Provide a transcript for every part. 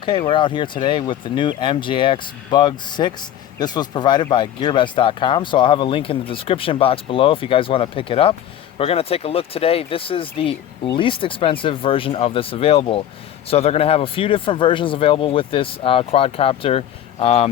Okay, we're out here today with the new MJX Bug 6. This was provided by Gearbest.com, so I'll have a link in the description box below if you guys want to pick it up. We're going to take a look today. This is the least expensive version of this available. So they're going to have a few different versions available with this quadcopter.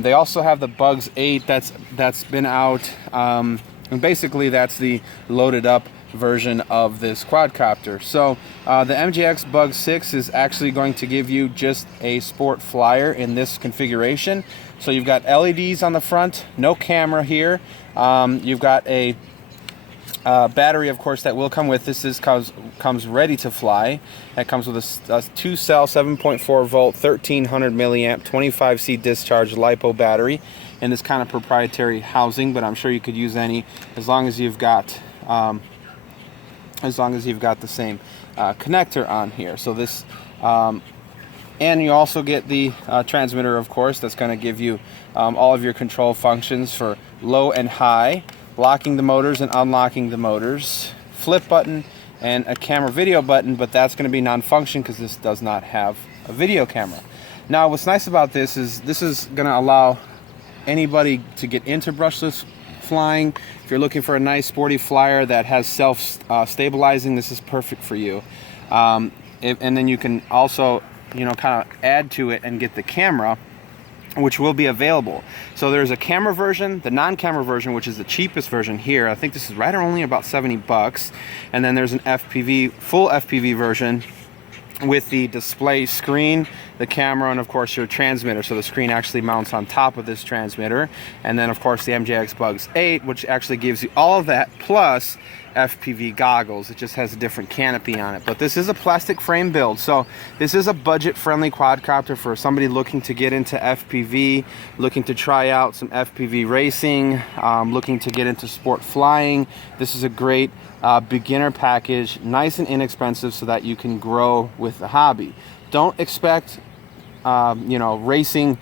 They also have the Bugs 8 that's been out, and basically that's the loaded up version of this quadcopter. So the MJX Bug 6 is actually going to give you just a sport flyer in this configuration. So you've got LEDs on the front, no camera here. You've got a battery, of course, that will come with this. This comes ready to fly. That comes with a 2-cell 7.4 volt 1300 milliamp 25C discharge LiPo battery in this kind of proprietary housing, but I'm sure you could use any as long as you've got the same connector on here. So this, and you also get the transmitter, of course, that's going to give you all of your control functions for low and high, locking the motors and unlocking the motors, flip button, and a camera video button, but that's going to be non-function because this does not have a video camera. Now, what's nice about this is going to allow anybody to get into brushless flying. If you're looking for a nice sporty flyer that has self-stabilizing, this is perfect for you. And then you can also, kind of add to it and get the camera, which will be available. So there's a camera version, the non-camera version, which is the cheapest version here. I think this is right around only about 70 bucks. And then there's an FPV, full FPV version with the display screen, the camera, and of course your transmitter. So the screen actually mounts on top of this transmitter. And then of course the MJX Bugs 8, which actually gives you all of that plus FPV goggles. It just has a different canopy on it. But this is a plastic frame build, so this is a budget-friendly quadcopter for somebody looking to get into FPV, looking to try out some FPV racing, looking to get into sport flying. This is a great beginner package, nice and inexpensive, so that you can grow with the hobby. Don't expect racing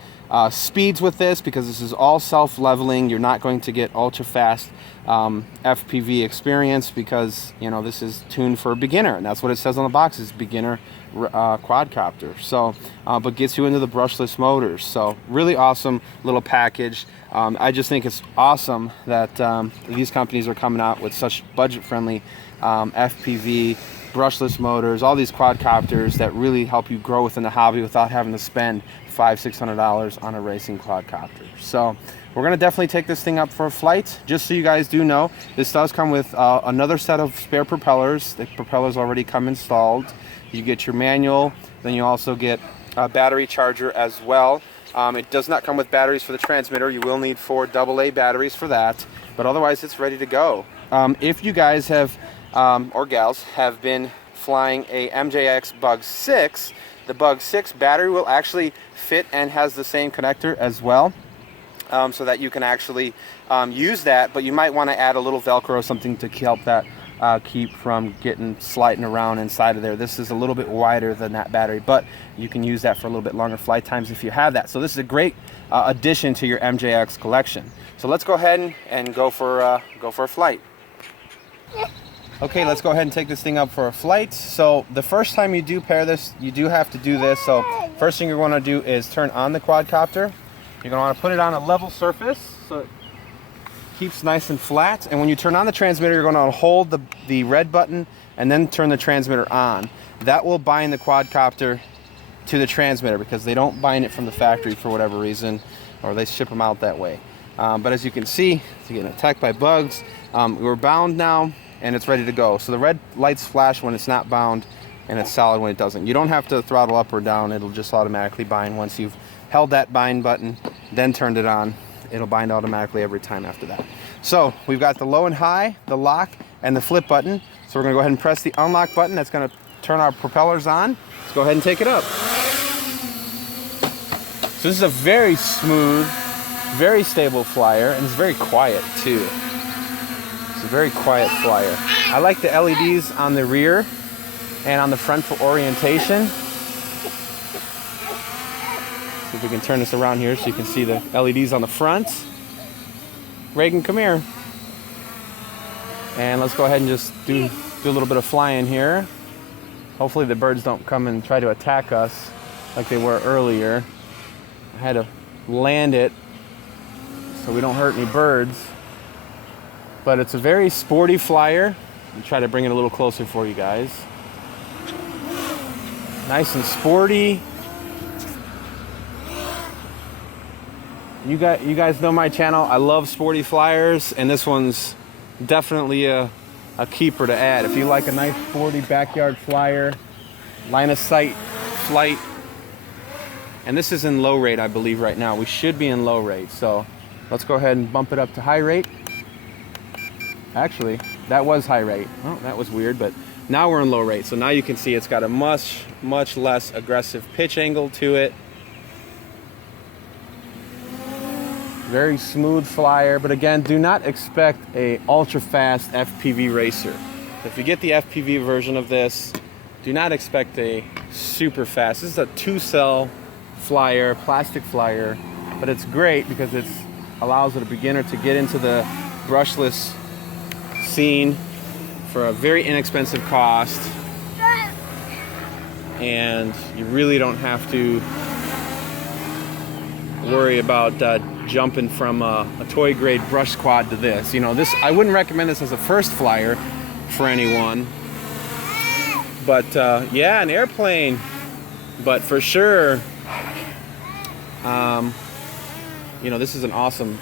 speeds with this, because this is all self-leveling. You're not going to get ultra-fast FPV experience, because this is tuned for a beginner, and that's what it says on the box, is beginner quadcopter. So but gets you into the brushless motors. So really awesome little package. I just think it's awesome that these companies are coming out with such budget-friendly FPV brushless motors, all these quadcopters that really help you grow within the hobby without having to spend $500–600 on a racing quadcopter. So we're going to definitely take this thing up for a flight. Just so you guys do know, this does come with another set of spare propellers. The propellers already come installed. You get your manual, then you also get a battery charger as well. It does not come with batteries for the transmitter. You will need 4 AA batteries for that, but otherwise it's ready to go. If you guys have or gals have been flying a MJX Bug 6, the Bug 6 battery will actually fit and has the same connector as well, so that you can actually use that, but you might want to add a little Velcro or something to help that keep from getting sliding around inside of there. This is a little bit wider than that battery, but you can use that for a little bit longer flight times if you have that. So this is a great addition to your MJX collection. So let's go ahead and go for a flight. Okay, let's go ahead and take this thing up for a flight. So the first time you do pair this, you do have to do this. So first thing you're going to do is turn on the quadcopter. You're going to want to put it on a level surface so it keeps nice and flat. And when you turn on the transmitter, you're going to hold the red button and then turn the transmitter on. That will bind the quadcopter to the transmitter, because they don't bind it from the factory for whatever reason, or they ship them out that way. But as you can see, it's getting attacked by bugs. We're bound now, and it's ready to go. So the red lights flash when it's not bound, and it's solid when it doesn't. You don't have to throttle up or down. It'll just automatically bind once you've held that bind button, then turned it on. It'll bind automatically every time after that. So we've got the low and high, the lock, and the flip button. So we're going to go ahead and press the unlock button. That's going to turn our propellers on. Let's go ahead and take it up. So this is a very smooth, very stable flyer, and it's very quiet too. It's a very quiet flyer. I like the LEDs on the rear and on the front for orientation. See if we can turn this around here so you can see the LEDs on the front. Reagan, come here. And let's go ahead and just do a little bit of flying here. Hopefully the birds don't come and try to attack us. like they were earlier. I had to land it so we don't hurt any birds. But it's a very sporty flyer. I'll try to bring it a little closer for you guys. Nice and sporty. You guys know my channel. I love sporty flyers, and this one's definitely a keeper to add. If you like a nice sporty backyard flyer, line of sight flight, and this is in low rate, I believe, right now. We should be in low rate, so let's go ahead and bump it up to high rate. Actually, that was high rate. Oh, that was weird, but now we're in low rate. So now you can see it's got a much less aggressive pitch angle to it. Very smooth flyer, but again, do not expect a ultra fast FPV racer. If you get the FPV version of this, do not expect a super fast. This is a 2-cell flyer, plastic flyer, but it's great because it allows a beginner to get into the brushless scene for a very inexpensive cost, and you really don't have to worry about jumping from a toy grade brush quad to this. You know, this, I wouldn't recommend this as a first flyer for anyone, but yeah, an airplane, but for sure, you know, this is an awesome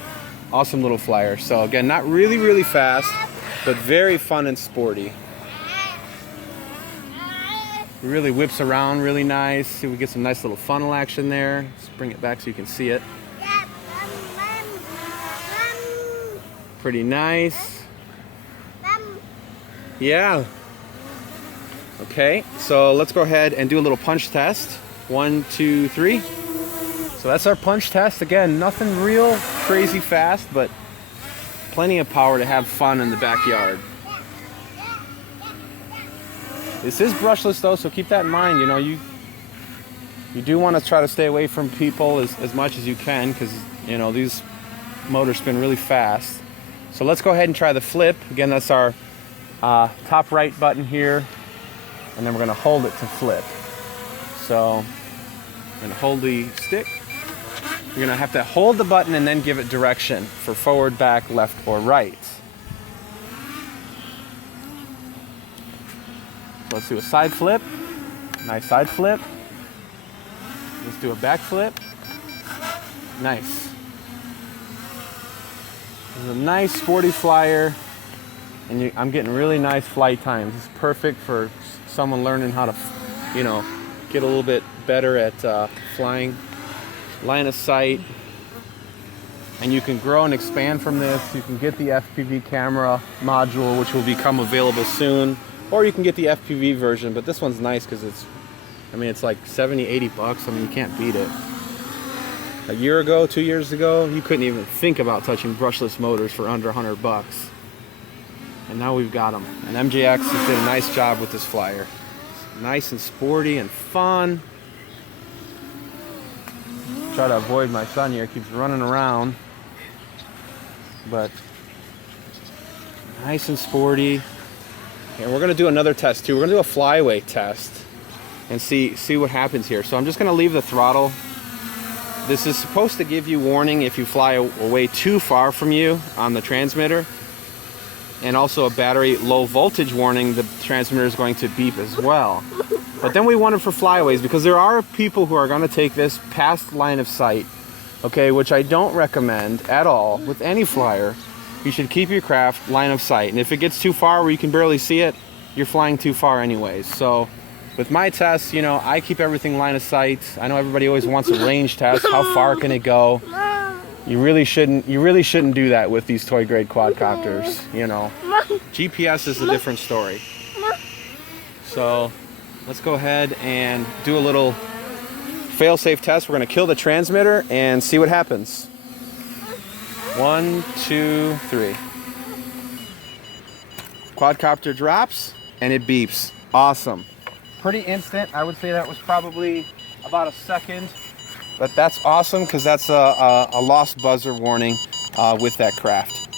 little flyer. So again, not really fast, but very fun and sporty. It really whips around really nice. See, we get some nice little funnel action there. Let's bring it back so you can see it. Pretty nice. Yeah. Okay, so let's go ahead and do a little punch test. 1, 2, 3. So that's our punch test. Again, nothing real crazy fast, but plenty of power to have fun in the backyard. This is brushless though, so keep that in mind. You know, you do want to try to stay away from people as much as you can, because, you know, these motors spin really fast. So let's go ahead and try the flip. Again, that's our top right button here, and then we're going to hold it to flip. So I'm going to hold the stick. You're going to have to hold the button and then give it direction for forward, back, left, or right. So let's do a side flip. Nice side flip. Let's do a back flip. Nice. This is a nice sporty flyer, and I'm getting really nice flight times. It's perfect for someone learning how to, you know, get a little bit better at flying, line of sight. And you can grow and expand from this. You can get the FPV camera module, which will become available soon, or you can get the FPV version. But this one's nice because it's, I mean, it's like 70, 80 bucks. I mean, you can't beat it. A year ago, 2 years ago, you couldn't even think about touching brushless motors for under 100 bucks. And now we've got them. And MJX has did a nice job with this flyer. It's nice and sporty and fun. Try to avoid my son here, keeps running around. But nice and sporty. And we're gonna do another test too. We're gonna do a flyway test and see what happens here. So I'm just gonna leave the throttle. This is supposed to give you warning if you fly away too far from you on the transmitter, and also a battery low voltage warning. The transmitter is going to beep as well. But then we want it for flyaways, because there are people who are going to take this past line of sight, okay, which I don't recommend at all with any flyer. You should keep your craft line of sight, and if it gets too far where you can barely see it, you're flying too far anyways. So with my tests, you know, I keep everything line of sight. I know everybody always wants a range test. How far can it go? You really shouldn't do that with these toy grade quadcopters, you know. GPS is a different story. So let's go ahead and do a little fail-safe test. We're going to kill the transmitter and see what happens. 1, 2, 3. Quadcopter drops and it beeps. Awesome. Pretty instant. I would say that was probably about a second, but that's awesome because that's a lost buzzer warning with that craft.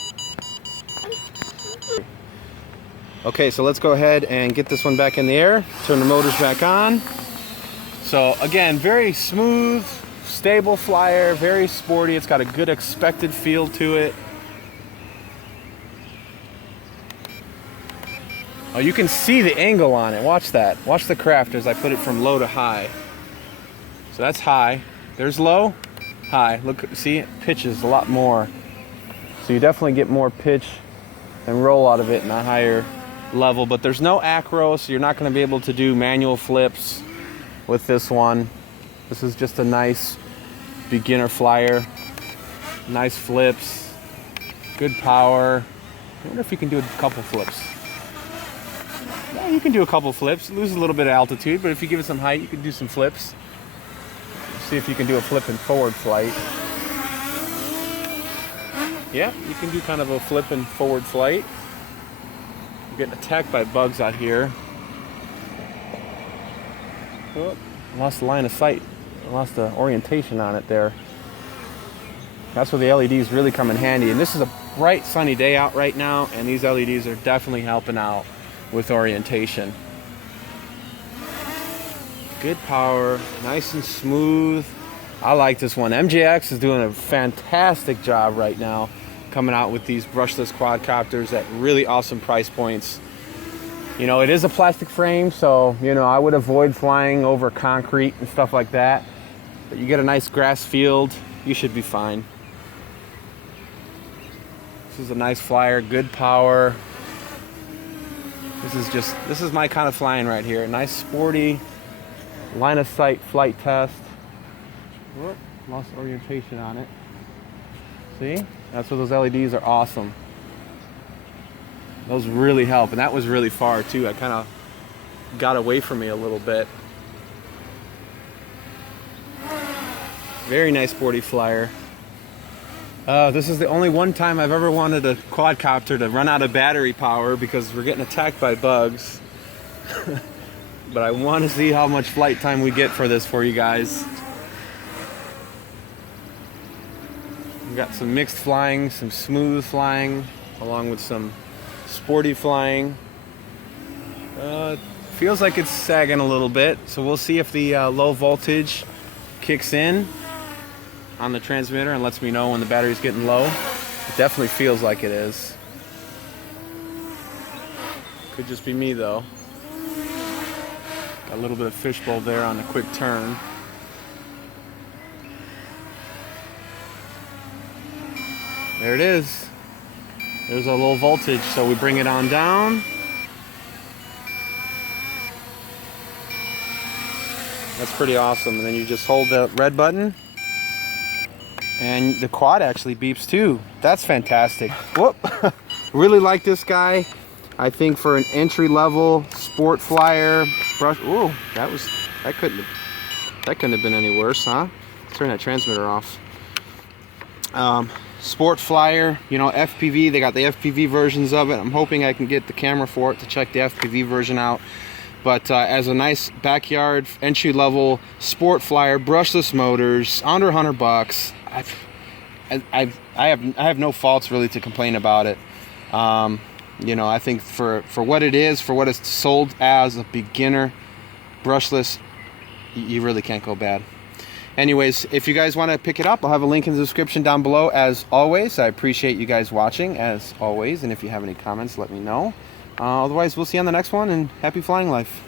Okay, so let's go ahead and get this one back in the air, turn the motors back on. So again, very smooth, stable flyer, very sporty. It's got a good expected feel to it. Oh, you can see the angle on it. Watch that. Watch the craft as I put it from low to high. So that's high. There's low, high. Look, see, it pitches a lot more. So you definitely get more pitch and roll out of it in a higher level. But there's no acro, so you're not going to be able to do manual flips with this one. This is just a nice beginner flyer. Nice flips. Good power. I wonder if you can do a couple flips. Yeah, you can do a couple flips. Lose a little bit of altitude, but if you give it some height, you can do some flips. See if you can do a flip and forward flight. Yeah, you can do kind of a flip and forward flight. I'm getting attacked by bugs out here. Oh, lost the line of sight. Lost the orientation on it there. That's where the LEDs really come in handy. And this is a bright sunny day out right now, and these LEDs are definitely helping out with orientation. Good power, nice and smooth. I like this one. MJX is doing a fantastic job right now coming out with these brushless quadcopters at really awesome price points. You know, it is a plastic frame, so, you know, I would avoid flying over concrete and stuff like that. But you get a nice grass field, you should be fine. This is a nice flyer, good power. This is my kind of flying right here. Nice sporty line of sight flight test. Whoop, lost orientation on it. See? That's where those LEDs are awesome. Those really help, and that was really far too. I kind of got away from me a little bit. Very nice sporty flyer. This is the only one time I've ever wanted a quadcopter to run out of battery power because we're getting attacked by bugs. But I want to see how much flight time we get for this for you guys. We've got some mixed flying, some smooth flying, along with some sporty flying. Feels like it's sagging a little bit, so we'll see if the low voltage kicks in on the transmitter and lets me know when the battery's getting low. It definitely feels like it is. Could just be me though. Got a little bit of fishbowl there on the quick turn. There it is. There's a low voltage, so we bring it on down. That's pretty awesome. And then you just hold the red button and the quad actually beeps too. That's fantastic. Whoop. Really like this guy. I think for an entry-level sport flyer brush. Ooh, that couldn't have been any worse, huh? Let's turn that transmitter off. Sport flyer, you know, FPV. They got the FPV versions of it. I'm hoping I can get the camera for it to check the FPV version out. But as a nice backyard entry-level sport flyer, brushless motors, under $100. I have no faults really to complain about it. You know, I think for what it is, for what it's sold as a beginner brushless, you really can't go bad. Anyways, if you guys want to pick it up, I'll have a link in the description down below as always. I appreciate you guys watching as always, and if you have any comments, let me know. Otherwise, we'll see you on the next one, and happy flying life.